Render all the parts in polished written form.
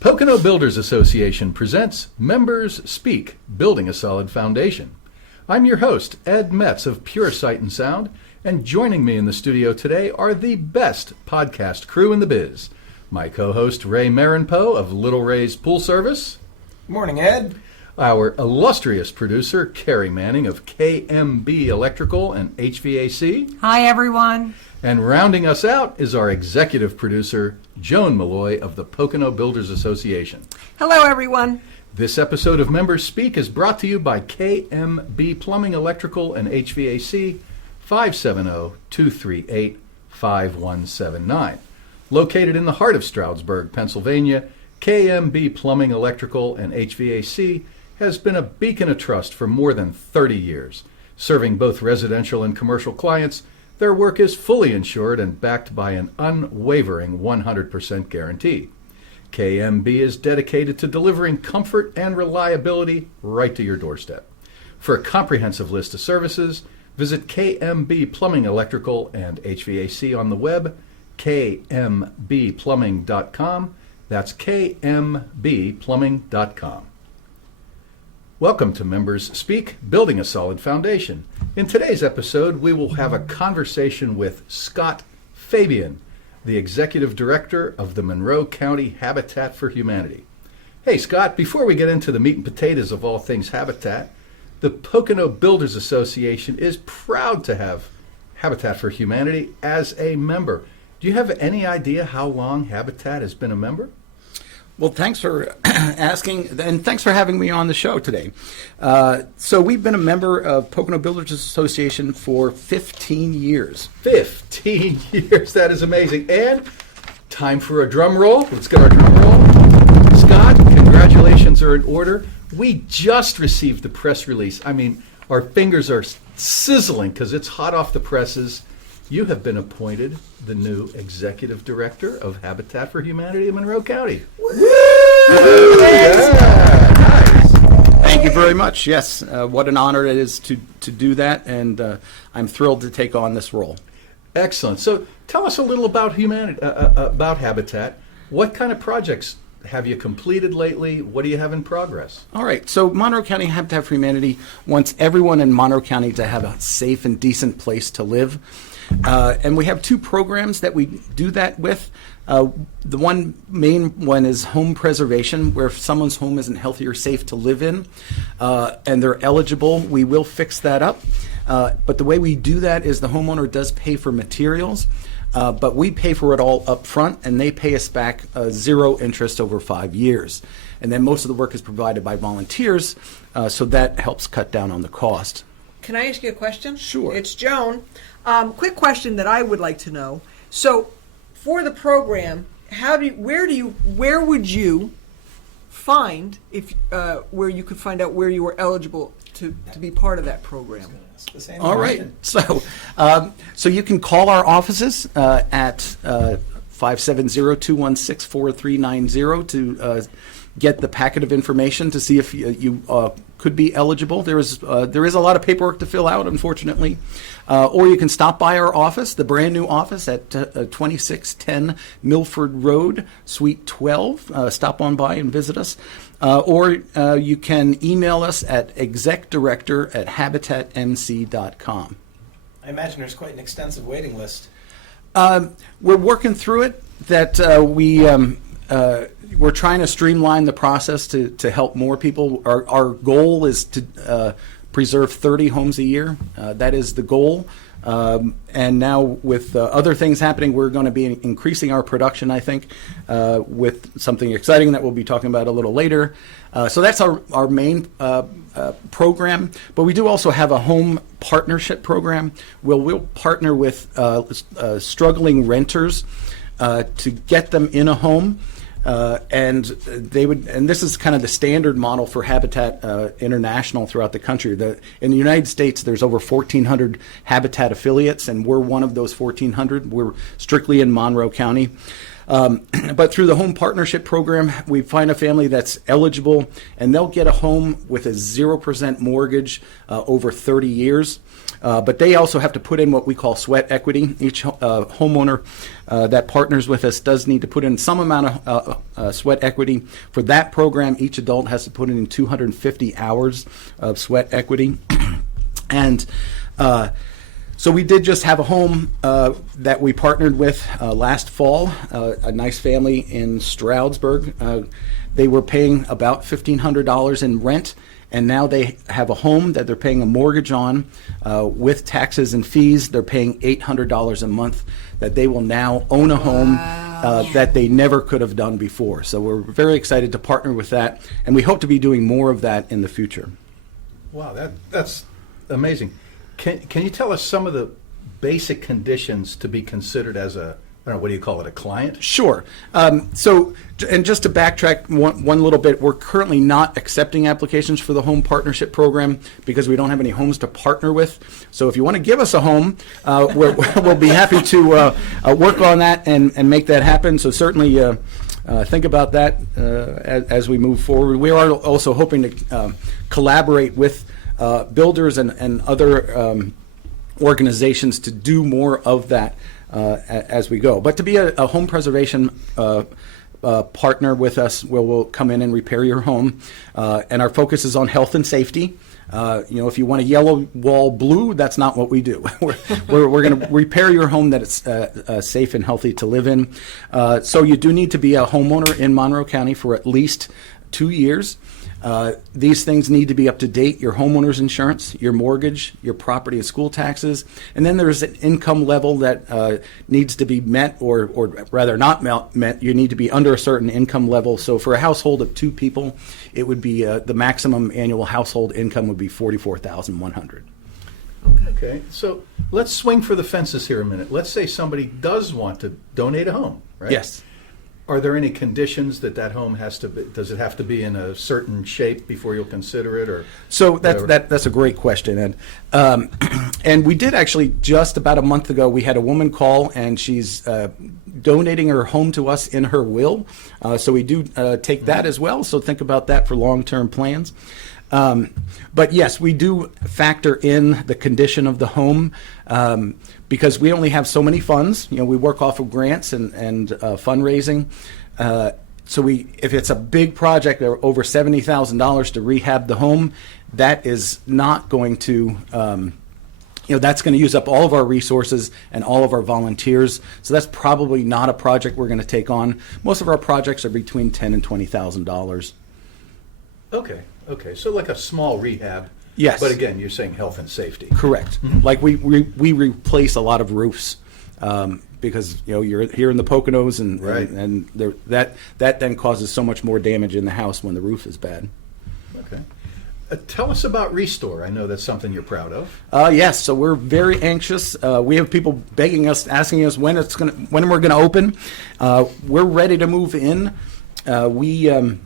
Pocono Builders Association presents Members Speak, Building a Solid Foundation. I'm your host, Ed Metz of Pure Sight and Sound, and joining me in the studio today are the best podcast crew in the biz. My co-host, Ray Marinpo of Little Ray's Pool Service. Morning, Ed. Our illustrious producer, Carrie Manning of KMB Electrical and HVAC. Hi, everyone. And rounding us out is our executive producer, Joan Malloy of the Pocono Builders Association. Hello, everyone. This episode of Members Speak is brought to you by KMB Plumbing, Electrical, and HVAC, 570-238-5179. Located in the heart of Stroudsburg, Pennsylvania, KMB Plumbing, Electrical, and HVAC has been a beacon of trust for more than 30 years. Serving both residential and commercial clients, their work is fully insured and backed by an unwavering 100% guarantee. KMB is dedicated to delivering comfort and reliability right to your doorstep. For a comprehensive list of services, visit KMB Plumbing, Electrical, and HVAC on the web, kmbplumbing.com. That's kmbplumbing.com. Welcome to Members Speak, Building a Solid Foundation. In today's episode, we will have a conversation with Scott Fabian, the Executive Director of the Monroe County Habitat for Humanity. Hey, Scott, before we get into the meat and potatoes of all things habitat, the Pocono Builders Association is proud to have Habitat for Humanity as a member. Do you have any idea how long Habitat has been a member? Well, thanks for asking, and thanks for having me on the show today. So we've been a member of Pocono Builders Association for 15 years. 15 years, that is amazing. And time for a drum roll. Let's get our drum roll. Scott, congratulations are in order. We just received the press release. I mean, our fingers are sizzling because it's hot off the presses. You have been appointed the new Executive Director of Habitat for Humanity in Monroe County. Yeah, nice. Thank you very much. Yes, what an honor it is to do that, and I'm thrilled to take on this role. Excellent. So tell us a little about about Habitat. What kind of projects have you completed lately? What do you have in progress? All right. So Monroe County Habitat for Humanity wants everyone in Monroe County to have a safe and decent place to live. And we have two programs that we do that with. The one main one is home preservation, where if someone's home isn't healthy or safe to live in, and they're eligible, we will fix that up. But the way we do that is the homeowner does pay for materials, but we pay for it all up front, and they pay us back zero interest over 5 years. And then most of the work is provided by volunteers, so that helps cut down on the cost. Can I ask you a question? Sure. It's Joan. Quick question that I would like to know. So, for the program, where would you find where you could find out where you were eligible to be part of that program? All right. So you can call our offices at 570-216-4390 to get the packet of information to see if you could be eligible. There is a lot of paperwork to fill out, unfortunately. Or you can stop by our office, the brand new office at 2610 Milford Road, Suite 12. Stop on by and visit us. Or you can email us at execdirector@habitatmc.com. I imagine there's quite an extensive waiting list. We're working through it. We're trying to streamline the process to help more people. Our goal is to preserve 30 homes a year. That is the goal. And now with other things happening, we're going to be increasing our production, I think, with something exciting that we'll be talking about a little later. So that's our main program. But we do also have a home partnership program where we'll partner with struggling renters to get them in a home. And this is kind of the standard model for Habitat International throughout the country. In the United States, there's over 1,400 Habitat affiliates, and we're one of those 1,400. We're strictly in Monroe County. But through the home partnership program, we find a family that's eligible, and they'll get a home with a 0% mortgage over 30 years. But they also have to put in what we call sweat equity. Each homeowner that partners with us does need to put in some amount of sweat equity. For that program, each adult has to put in 250 hours of sweat equity. And so we did just have a home that we partnered with last fall, a nice family in Stroudsburg. They were paying about $1,500 in rent, and now they have a home that they're paying a mortgage on with taxes and fees. They're paying $800 a month, that they will now own a home that they never could have done before. So we're very excited to partner with that, and we hope to be doing more of that in the future. Wow, that's amazing. Can you tell us some of the basic conditions to be considered as a, I don't know, what do you call it, a client? Sure. So, and just to backtrack one little bit, we're currently not accepting applications for the home partnership program because we don't have any homes to partner with. So if you want to give us a home, we'll be happy to work on that and make that happen. So certainly think about that as we move forward. We are also hoping to collaborate with builders and other organizations to do more of that as we go. But to be a home preservation partner with us, where we'll come in and repair your home, and our focus is on health and safety. If you want a yellow wall blue, that's not what we do. We're going to repair your home that it's safe and healthy to live in. So you do need to be a homeowner in Monroe County for at least 2 years. These things need to be up to date: your homeowner's insurance, your mortgage, your property and school taxes. And then there's an income level that needs to be met, or rather not met. You need to be under a certain income level. So for a household of 2 people, it would be the maximum annual household income would be $44,100. Okay, so let's swing for the fences here a minute. Let's say somebody does want to donate a home, right? Yes. Are there any conditions that home has to be? Does it have to be in a certain shape before you'll consider it, or? So that's a great question, and we did actually just about a month ago. We had a woman call, and she's donating her home to us in her will. So we do take that as well. So think about that for long-term plans. But yes, we do factor in the condition of the home because we only have so many funds. We work off of grants and fundraising. So if it's a big project, over $70,000 to rehab the home, that is not going to, that's going to use up all of our resources and all of our volunteers. So that's probably not a project we're going to take on. Most of our projects are between $10,000 and $20,000. Okay, so like a small rehab. Yes. But again, you're saying health and safety. Correct. Mm-hmm. Like we replace a lot of roofs because you're here in the Poconos and right. and that then causes so much more damage in the house when the roof is bad. Okay. Tell us about Restore. I know that's something you're proud of. Yes. So we're very anxious. We have people begging us, asking us when we're going to open. We're ready to move in. We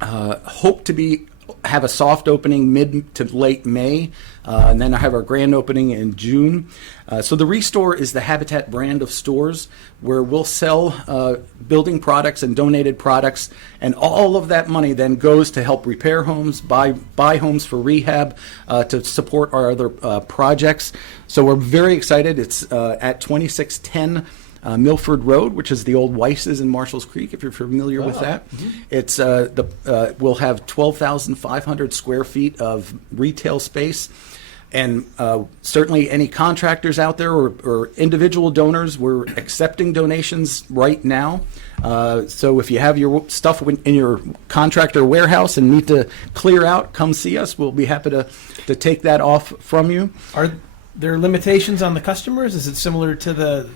hope to have a soft opening mid to late May, and then I have our grand opening in June. So the Restore is the Habitat brand of stores where we'll sell building products and donated products, and all of that money then goes to help repair homes, buy homes for rehab, to support our other projects. So we're very excited. It's at 2610 Milford Road, which is the old Weiss's in Marshalls Creek, if you're familiar with that. Mm-hmm. It's we'll have 12,500 square feet of retail space, and certainly any contractors out there or individual donors, we're accepting donations right now. So if you have your stuff in your contractor warehouse and need to clear out, come see us. We'll be happy to take that off from you. Are there limitations on the customers? Is it similar to the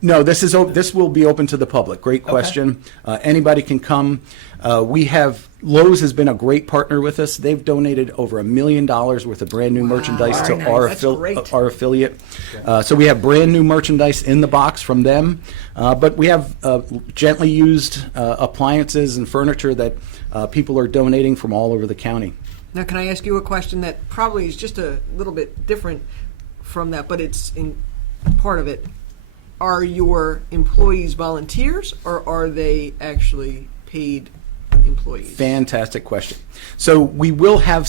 No, this will be open to the public. Great question. Okay. Anybody can come. Lowe's has been a great partner with us. They've donated over $1 million worth of brand new merchandise to our affiliate. Okay. So we have brand new merchandise in the box from them, but we have gently used appliances and furniture that people are donating from all over the county. Now, can I ask you a question that probably is just a little bit different from that, but it's in part of it? are your employees volunteers or are they actually paid employees? Fantastic question. So we will have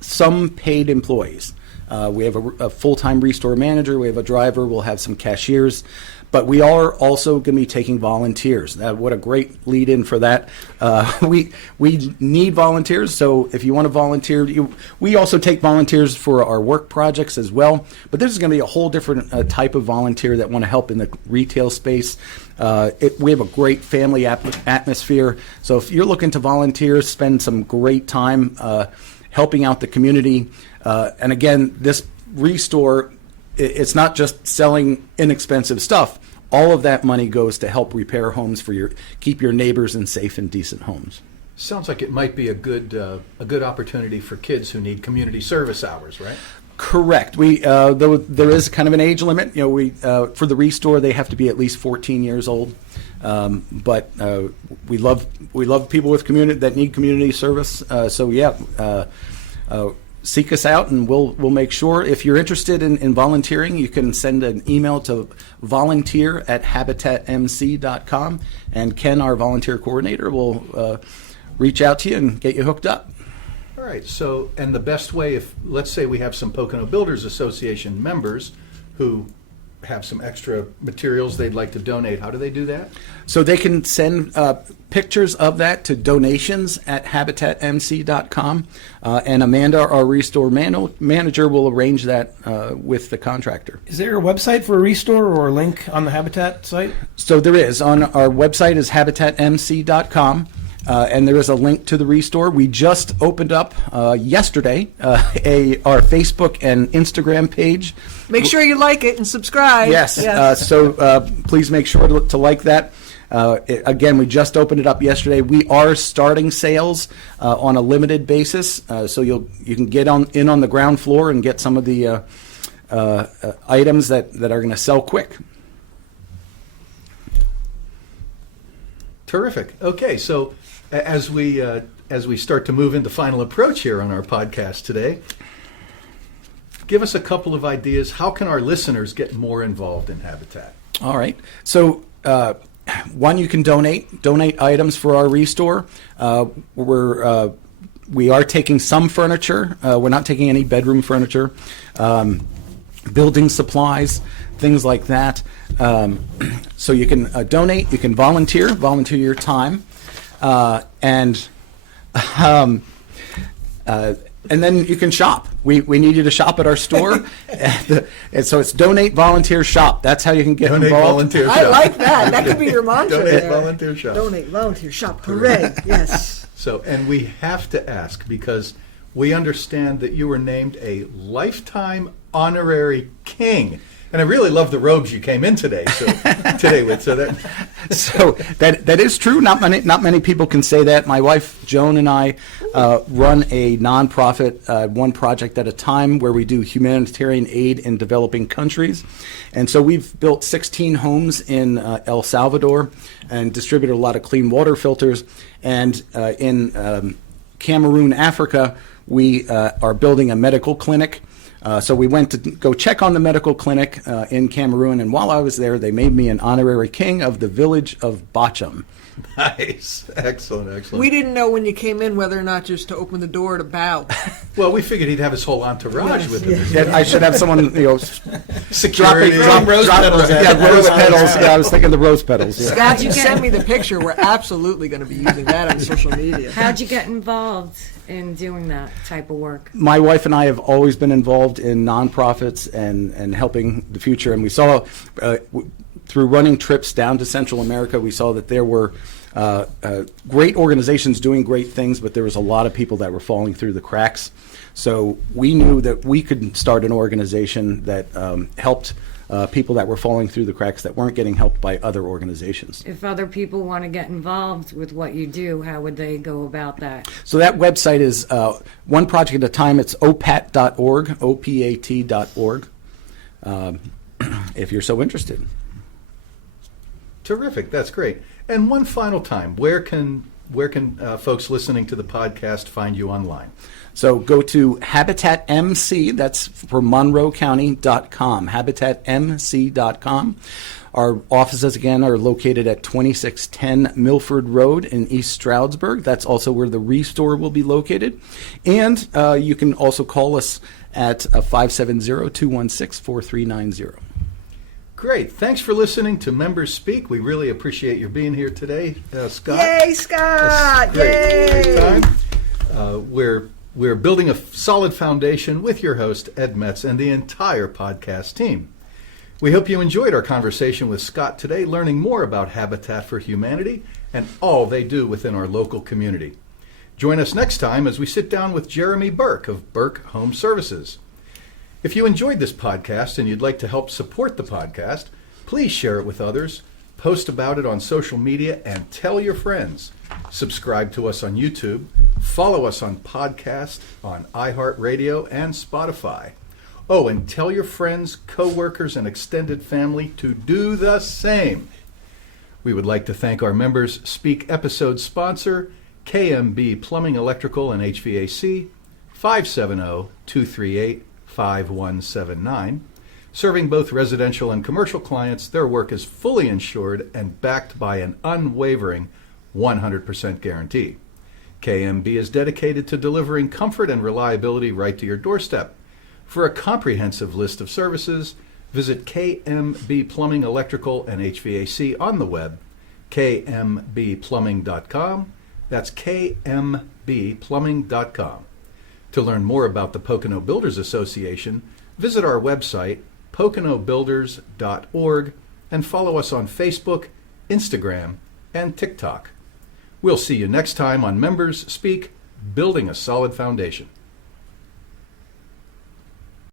some paid employees. We have a full-time restore manager, we have a driver, we'll have some cashiers, but we are also going to be taking volunteers. What a great lead-in for that. We need volunteers, so if you want to volunteer, we also take volunteers for our work projects as well, but this is going to be a whole different type of volunteer that want to help in the retail space. We have a great family atmosphere, so if you're looking to volunteer, spend some great time helping out the community. And again, this restore, it's not just selling inexpensive stuff. All of that money goes to help repair homes keep your neighbors in safe and decent homes. Sounds like it might be a good opportunity for kids who need community service hours, right? Correct. Though there is kind of an age limit. For the restore, they have to be at least 14 years old. But we love people with that need community service. Seek us out, and we'll make sure. If you're interested in volunteering, you can send an email to volunteer@habitatmc.com, and Ken, our volunteer coordinator, will reach out to you and get you hooked up. All right. So, and the best way, if let's say we have some Pocono Builders Association members who have some extra materials they'd like to donate, how do they do that? So they can send pictures of that to donations@habitatmc.com, and Amanda, our restore manager, will arrange that with the contractor. Is there a website for a restore or a link on the Habitat site? So there is. On our website is habitatmc.com. And there is a link to the restore. We just opened up yesterday our Facebook and Instagram page. Make sure you like it and subscribe. Yes. So please make sure to like that. Again, we just opened it up yesterday. We are starting sales on a limited basis, so you can get in on the ground floor and get some of the items that are going to sell quick. Terrific. Okay, so as we start to move into final approach here on our podcast today, give us a couple of ideas. How can our listeners get more involved in Habitat? All right. So one, you can donate items for our restore. We are taking some furniture. We're not taking any bedroom furniture, building supplies, things like that. So you can donate, you can volunteer your time, and then you can shop. We need you to shop at our store, and so it's donate, volunteer, shop. That's how you can get Donate, involved. volunteer, shop. I like that. That could be your mantra. Donate, there. volunteer, shop. Donate, volunteer, shop. Hooray! Yes. So, and we have to ask, because we understand that you were named a lifetime honorary king. And I really love the robes you came in today. So that is true. Not many people can say that. My wife Joan and I run a nonprofit, one project at a time, where we do humanitarian aid in developing countries, and so we've built 16 homes in El Salvador and distributed a lot of clean water filters. And in Cameroon, Africa, we are building a medical clinic. So we went to go check on the medical clinic in Cameroon, and while I was there, they made me an honorary king of the village of Bacham. Nice. Excellent. We didn't know when you came in whether or not just to open the door to bow. Well, we figured he'd have his whole entourage with him. Yeah, I should have someone, Security. drop rose petals. Yeah, rose petals. Yeah, I was thinking the rose petals. Yeah. Scott, you sent me the picture. We're absolutely going to be using that on social media. How'd you get involved in doing that type of work? My wife and I have always been involved in nonprofits and helping the future, and we saw through running trips down to Central America, we saw that there were great organizations doing great things, but there was a lot of people that were falling through the cracks. So we knew that we could start an organization that helped people that were falling through the cracks that weren't getting helped by other organizations. If other people want to get involved with what you do, how would they go about that? So that website is one project at a time. It's opat.org, opat.org, if you're so interested. Terrific. That's great. And one final time, where can where can folks listening to the podcast find you online? So go to HabitatMC, that's for MonroeCounty.com, HabitatMC.com. Our offices, again, are located at 2610 Milford Road in East Stroudsburg. That's also where the Restore will be located. And you can also call us at 570-216-4390. Great. Thanks for listening to Members Speak. We really appreciate your being here today, Scott. Yay, Scott! Great. Yay! Great time. We're building a solid foundation with your host, Ed Metz, and the entire podcast team. We hope you enjoyed our conversation with Scott today, learning more about Habitat for Humanity and all they do within our local community. Join us next time as we sit down with Jeremy Burke of Burke Home Services. If you enjoyed this podcast and you'd like to help support the podcast, please share it with others, post about it on social media, and tell your friends. Subscribe to us on YouTube, follow us on podcast, on iHeartRadio, and Spotify. Oh, and tell your friends, coworkers, and extended family to do the same. We would like to thank our Members Speak episode sponsor, KMB Plumbing, Electrical, and HVAC, 570-238-5179. Serving both residential and commercial clients, their work is fully insured and backed by an unwavering 100% guarantee. KMB is dedicated to delivering comfort and reliability right to your doorstep. For a comprehensive list of services, visit KMB Plumbing, Electrical, and HVAC on the web, kmbplumbing.com. That's kmbplumbing.com. To learn more about the Pocono Builders Association, visit our website, poconobuilders.org, and follow us on Facebook, Instagram, and TikTok. We'll see you next time on Members Speak, Building a Solid Foundation.